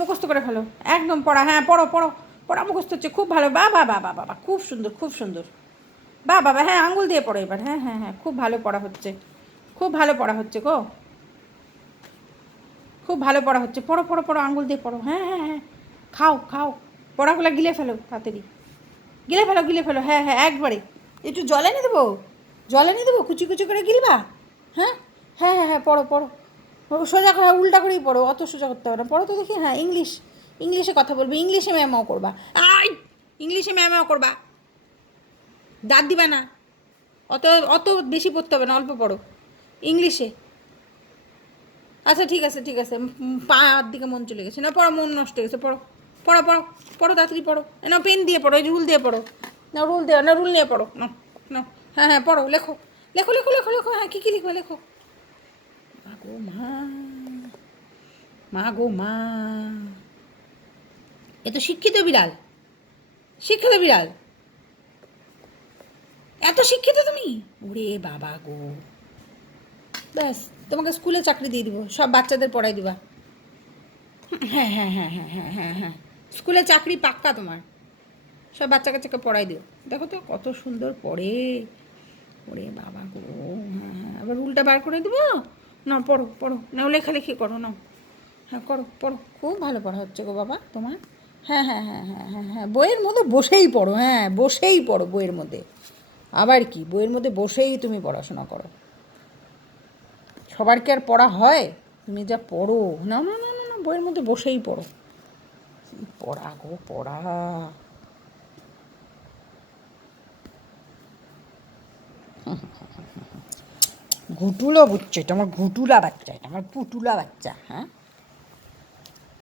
মুখস্থ করে ফেলো একদম পড়া। হ্যাঁ পড়ো পড়ো পড়া মুখস্থ হচ্ছে, খুব ভালো। বা বা বা বা বাবা, খুব সুন্দর খুব সুন্দর। বা বাবা, হ্যাঁ আঙুল দিয়ে পড়ো এবার। হ্যাঁ হ্যাঁ হ্যাঁ, খুব ভালো পড়া হচ্ছে, খুব ভালো পড়া হচ্ছে গো, খুব ভালো পড়া হচ্ছে। পড়ো পড়ো পড়ো, আঙুল দিয়ে পড়ো। হ্যাঁ হ্যাঁ হ্যাঁ, খাও খাও, পড়াগুলো গিলে ফেলো তাড়াতাড়ি, গিলে ফেলো গিলে ফেলো। হ্যাঁ হ্যাঁ একবারে। একটু জল এনে দেবো, জল এনে দেবো, কুচি কুচি করে গিলবা। হ্যাঁ হ্যাঁ হ্যাঁ হ্যাঁ, পড়ো পড়ো, সোজা করে উল্টা করেই পড়ো, অত সোজা করতে হবে না। পড়ো তো দেখি। হ্যাঁ ইংলিশ, ইংলিশে কথা বলবে, ইংলিশে ম্যামাও করবা। আই, ইংলিশে ম্যামাও করবা, দাঁত দিবা না। অত অত বেশি পড়তে হবে না, অল্প পড়ো ইংলিশে। আচ্ছা ঠিক আছে ঠিক আছে, পার দিকে মন চলে গেছে না, পড়ো, মন নষ্ট হয়ে গেছে, পড়ো পড়ো পড়ো পড়ো তাড়াতাড়ি পড়ো। না পেন দিয়ে পড়ো, এই রুল দিয়ে পড়ো, না রুল দিয়ে, না রুল নিয়ে পড়ো না। না হ্যাঁ হ্যাঁ পড়ো, লেখো লেখো লেখো লেখো লেখো। হ্যাঁ কী কী লিখবে লেখো। মা গো মা, মা গো মা, এ তো শিক্ষিত বিড়াল, শিক্ষিত বিড়াল, এত শিক্ষিত তুমি। ওরে বাবা গো, ব্যাস তোমাকে স্কুলে চাকরি দিয়ে দিব, সব বাচ্চাদের পড়াই দিবা। হ্যাঁ হ্যাঁ হ্যাঁ হ্যাঁ হ্যাঁ হ্যাঁ হ্যাঁ, স্কুলে চাকরি পাক্কা তোমার, সব বাচ্চা কাচ্চাকে পড়াই দিও। দেখো তো কত সুন্দর পড়ে। ওরে বাবা গো, হ্যাঁ হ্যাঁ, আবার উল্টা বার করে দেবো। না পড়ো পড়ো, নাও লেখালেখি করো, নাও। হ্যাঁ করো পড়ো, খুব ভালো পড়া হচ্ছে গো বাবা তোমার। হ্যাঁ হ্যাঁ হ্যাঁ হ্যাঁ হ্যাঁ হ্যাঁ, বইয়ের মধ্যে বসেই পড়ো, হ্যাঁ বসেই পড়ো বইয়ের মধ্যে। আবার কি, বইয়ের মধ্যে বসেই তুমি পড়াশোনা করো। সবার কি আর পড়া হয়? তুমি যা পড়ো, না না না না না, বইয়ের মধ্যে বসেই পড়ো। পড়া গো পড়া। ঘুটুলো বুঝছো, এটা আমার ঘুটুলা বাচ্চা, এটা আমার পুটুলা বাচ্চা। হ্যাঁ